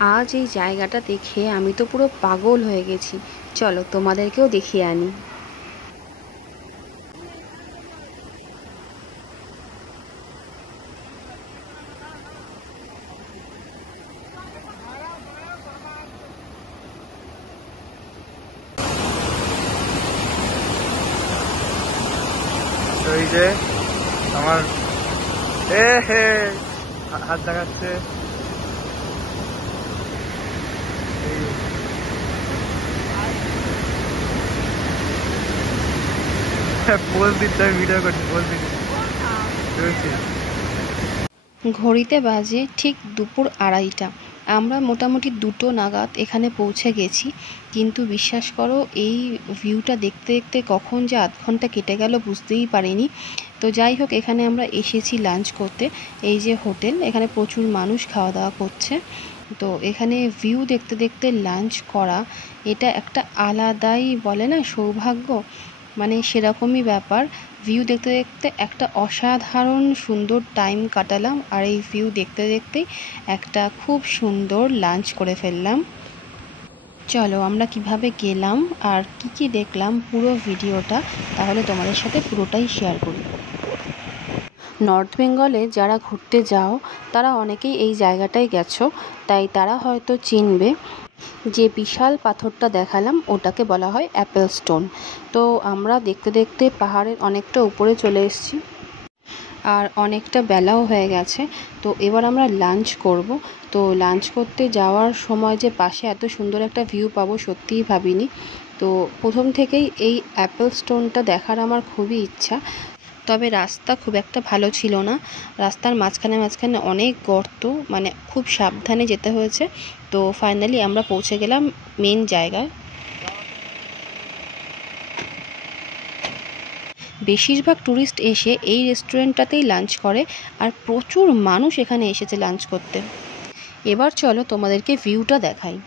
আজ এই জায়গাটা দেখে আমি তো পুরো পাগল হয়ে গেছি। চলো তোমাদেরকেও দেখিয়ে আনি। তো এই যে আমার হে হাত দেখাচ্ছে। পোজ দিতে আমি ভিডিও করছি, পোজ দিচ্ছি। ঘড়িতে বাজে ঠিক দুপুর 2:30। আমরা মোটামুটি 2টো নাগাদ এখানে পৌঁছে গেছি, কিন্তু বিশ্বাস করো এই ভিউটা দেখতে দেখতে কখন যে আধ ঘন্টা কেটে গেল বুঝতেই পারিনি। তো যাই হোক, এখানে আমরা এসেছি লাঞ্চ করতে। এই যে হোটেল, এখানে প্রচুর মানুষ খাওয়া দাওয়া করছে। তো এখানে ভিউ দেখতে দেখতে লাঞ্চ করা, এটা একটা আলাদাই বলে না সৌভাগ্য, মানে সেরকমই ব্যাপার। ভিউ দেখতে দেখতে একটা অসাধারণ সুন্দর টাইম কাটালাম, আর এই ভিউ দেখতে দেখতেই একটা খুব সুন্দর লাঞ্চ করে ফেললাম। চলো আমরা কিভাবে গেলাম আর কি দেখলাম পুরো ভিডিওটা তাহলে তোমাদের সাথে পুরোটাই শেয়ার করি। নর্থ বেঙ্গলে যারা ঘুরতে যাও তারা অনেকেই এই জায়গাটায় গেছো, তাই তারা হয়তো চিনবে। যে বিশাল পাথরটা দেখালাম ওটাকে বলা হয় অ্যাপেল স্টোন। তো আমরা দেখতে দেখতে পাহাড়ের অনেকটা উপরে চলে এসেছি, আর অনেকটা বেলাও হয়ে গেছে। তো এবার আমরা লাঞ্চ করব। তো লাঞ্চ করতে যাওয়ার সময় যে পাশে এত সুন্দর একটা ভিউ পাবো সত্যিই ভাবিনি। তো প্রথম থেকেই এই অ্যাপেল স্টোনটা দেখার আমার খুবই ইচ্ছা, তবে রাস্তা খুব একটা ভালো ছিল না। রাস্তার মাঝখানে মাঝখানে অনেক গর্ত, মানে খুব সাবধানে যেতে হয়েছে। তো ফাইনালি আমরা পৌঁছে গেলাম মেন জায়গায়। বেশিরভাগ ট্যুরিস্ট এসে এই রেস্টুরেন্টটাতেই লাঞ্চ করে, আর প্রচুর মানুষ এখানে এসেছে লাঞ্চ করতে। এবার চলো তোমাদেরকে ভিউটা দেখাই।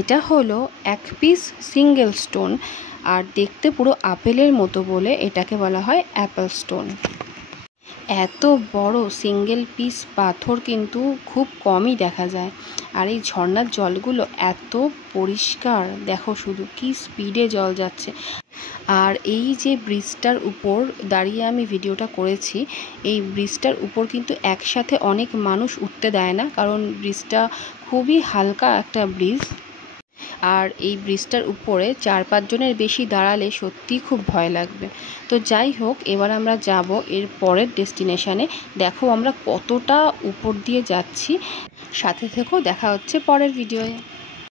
এটা হলো এক পিস সিঙ্গেল স্টোন, আর দেখতে পুরো আপেলের মতো বলে এটাকে বলা হয় অ্যাপেল স্টোন। এত বড় সিঙ্গেল পিস পাথর কিন্তু খুব কমই দেখা যায়। আর এই ঝর্ণার জলগুলো এত পরিষ্কার, দেখো শুধু কি স্পিডে জল যাচ্ছে। আর এই যে ব্রিজটার উপর দাঁড়িয়ে আমি ভিডিওটা করেছি, এই ব্রিজটার উপর কিন্তু একসাথে অনেক মানুষ উঠতে দেয় না, কারণ ব্রিজটা খুবই হালকা একটা ব্রিজ। আর এই ব্রিজটার উপরে 4-5 জনের বেশি দাঁড়ালে সত্যিই খুব ভয় লাগবে। তো যাই হোক, এবার আমরা যাব এর পরের ডেস্টিনেশনে। দেখো আমরা কতটা উপর দিয়ে যাচ্ছি, সাথে থেকেও দেখা হচ্ছে পরের ভিডিওয়ে।